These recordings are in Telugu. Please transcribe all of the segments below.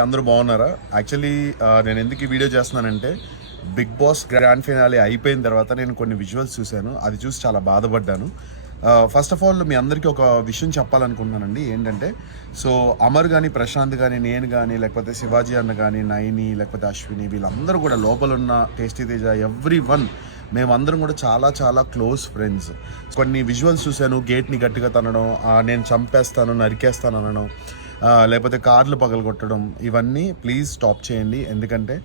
అందరూ బాగున్నారా? యాక్చువల్లీ నేను ఎందుకు ఈ వీడియో చేస్తున్నానంటే బిగ్ బాస్ గ్రాండ్ ఫినాలే అయిపోయిన తర్వాత నేను కొన్ని విజువల్స్ చూశాను. అది చూసి చాలా బాధపడ్డాను. ఫస్ట్ ఆఫ్ ఆల్ మీ అందరికీ ఒక విషయం చెప్పాలనుకుంటున్నానండి. ఏంటంటే సో అమర్ కానీ, ప్రశాంత్ కానీ, నేను కానీ, లేకపోతే శివాజీ అన్న కానీ, నైని, లేకపోతే అశ్విని, వీళ్ళందరూ కూడా లోపల ఉన్న టేస్టీ తేజ, ఎవ్రీ వన్ మేమందరం కూడా చాలా చాలా క్లోజ్ ఫ్రెండ్స్. కొన్ని విజువల్స్ చూశాను. గేట్ని గట్టిగా తనడం, నేను చంపేస్తాను, నరికేస్తాను అనడం, లేకపోతే కార్లు పగలగొట్టడం, ఇవన్నీ ప్లీజ్ స్టాప్ చేయండి. ఎందుకంటే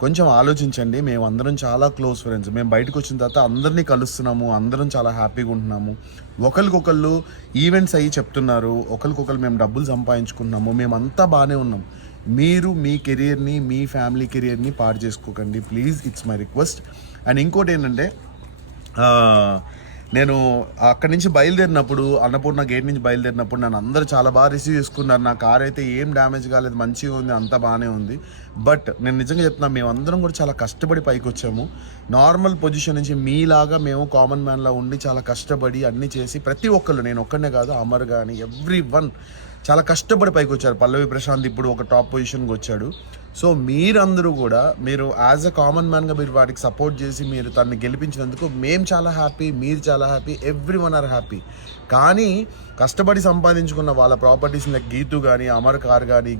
కొంచెం ఆలోచించండి. మేమందరం చాలా క్లోజ్ ఫ్రెండ్స్. మేము బయటకు వచ్చిన తర్వాత అందరినీ కలుస్తున్నాము, అందరం చాలా హ్యాపీగా ఉంటున్నాము. ఒకరికొకళ్ళు ఈవెంట్స్ అయ్యి చెప్తున్నారు, ఒకరికొకరు మేము డబ్బులు సంపాదించుకుంటున్నాము, మేమంతా బాగానే ఉన్నాం. మీరు మీ కెరియర్ని, మీ ఫ్యామిలీ కెరియర్ని పాడు చేసుకోకండి please, it's my request. And ఇంకోటి ఏంటంటే నేను అక్కడి నుంచి బయలుదేరినప్పుడు, అన్నపూర్ణ గేట్ నుంచి బయలుదేరినప్పుడు నన్ను అందరూ చాలా బాగా రిసీవ్ చేసుకున్నారు. నా కార్ అయితే ఏం డ్యామేజ్ కాలేదు, మంచిగా ఉంది, అంతా బాగానే ఉంది. బట్ నేను నిజంగా చెప్తున్నాను, మేమందరం కూడా చాలా కష్టపడి పైకి వచ్చాము. నార్మల్ పొజిషన్ నుంచి మీలాగా మేము కామన్ మ్యాన్లా ఉండి చాలా కష్టపడి అన్నీ చేసి, ప్రతి ఒక్కళ్ళు, నేను ఒక్కనే కాదు, అమర్ కానీ ఎవ్రీ వన్ చాలా కష్టపడి పైకి వచ్చారు. పల్లవి ప్రశాంత్ ఇప్పుడు ఒక టాప్ పొజిషన్కి వచ్చాడు. సో మీరందరూ కూడా మీరు యాజ్ అ కామన్ మ్యాన్గా మీరు వాటికి సపోర్ట్ చేసి మీరు తనని గెలిపించినందుకు మేము చాలా హ్యాపీ, మీరు చాలా happy, every one or happy. కానీ కష్టపడి సంపాదించుకున్న వాళ్ళ ప్రాపర్టీస్ లైక్ గీతు కానీ, అమర్ కార్ కానీ,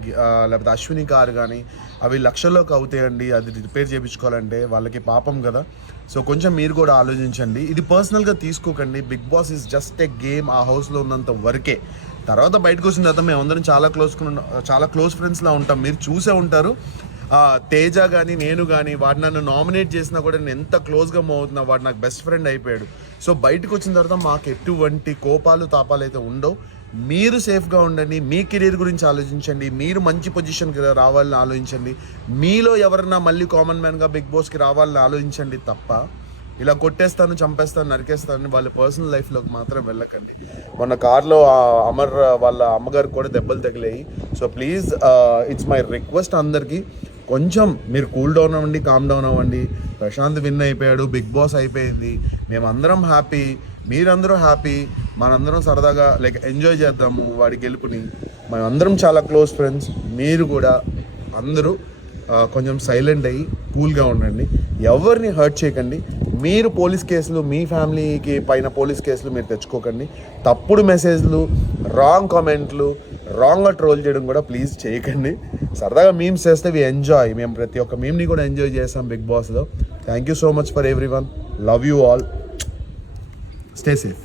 లేకపోతే అశ్విని కార్ కానీ, అవి లక్షల్లోకి అవుతాయండి. అది రిపేర్ చేయించుకోవాలంటే వాళ్ళకి పాపం కదా. సో కొంచెం మీరు కూడా ఆలోచించండి. ఇది పర్సనల్గా తీసుకోకండి. Bigg Boss is just a game. ఆ హౌస్లో ఉన్నంత వరకే. తర్వాత బయటకు వచ్చిన తర్వాత మేమందరం చాలా క్లోజ్ ఫ్రెండ్స్లా ఉంటాం. మీరు చూసే ఉంటారు. తేజ కానీ, నేను కానీ, వాడు నన్ను నామినేట్ చేసినా కూడా నేను ఎంత క్లోజ్గా మూవ్ అవుతున్నా, వాడు నాకు బెస్ట్ ఫ్రెండ్ అయిపోయాడు. సో బయటకు వచ్చిన తర్వాత మాకు ఎటువంటి కోపాలు తాపాలు అయితే ఉండవు. మీరు సేఫ్గా ఉండండి, మీ కెరీర్ గురించి ఆలోచించండి, మీరు మంచి పొజిషన్కి రావాలని ఆలోచించండి, మీలో ఎవరన్నా మళ్ళీ కామన్ మ్యాన్గా బిగ్ బాస్కి రావాలని ఆలోచించండి తప్ప ఇలా కొట్టేస్తాను, చంపేస్తాను, నరికేస్తాను వాళ్ళ పర్సనల్ లైఫ్లోకి మాత్రం వెళ్ళకండి. మొన్న కార్లో అమర్ వాళ్ళ అమ్మగారు కూడా దెబ్బలు తగిలాయి. So please it's my request అందరికీ, కొంచెం మీరు కూల్ డౌన్ అవ్వండి, కామ్ డౌన్ అవ్వండి. ప్రశాంత్ విన్ అయిపోయాడు, బిగ్ బాస్ అయిపోయింది, మేమందరం హ్యాపీ, మీరందరూ హ్యాపీ, మనందరం సరదాగా లైక్ ఎంజాయ్ చేద్దాము వాడి గెలుపుని. మేమందరం చాలా క్లోజ్ ఫ్రెండ్స్. మీరు కూడా అందరూ కొంచెం సైలెంట్ అయ్యి కూల్గా ఉండండి, ఎవరిని హర్ట్ చేయకండి. మీరు పోలీస్ కేసులు, మీ ఫ్యామిలీకి పైన పోలీస్ కేసులు మీరు తెచ్చుకోకండి. తప్పుడు మెసేజ్లు, రాంగ్ కామెంట్లు, రాంగ్గా ట్రోల్ చేయడం కూడా ప్లీజ్ చేయకండి. సరదాగా మీమ్స్ చేస్తే వి ఎంజాయ్. మేము ప్రతి ఒక్క మీమ్ని కూడా ఎంజాయ్ చేస్తాం బిగ్ బాస్లో. Thank you so much for every one. Love you all. Stay safe.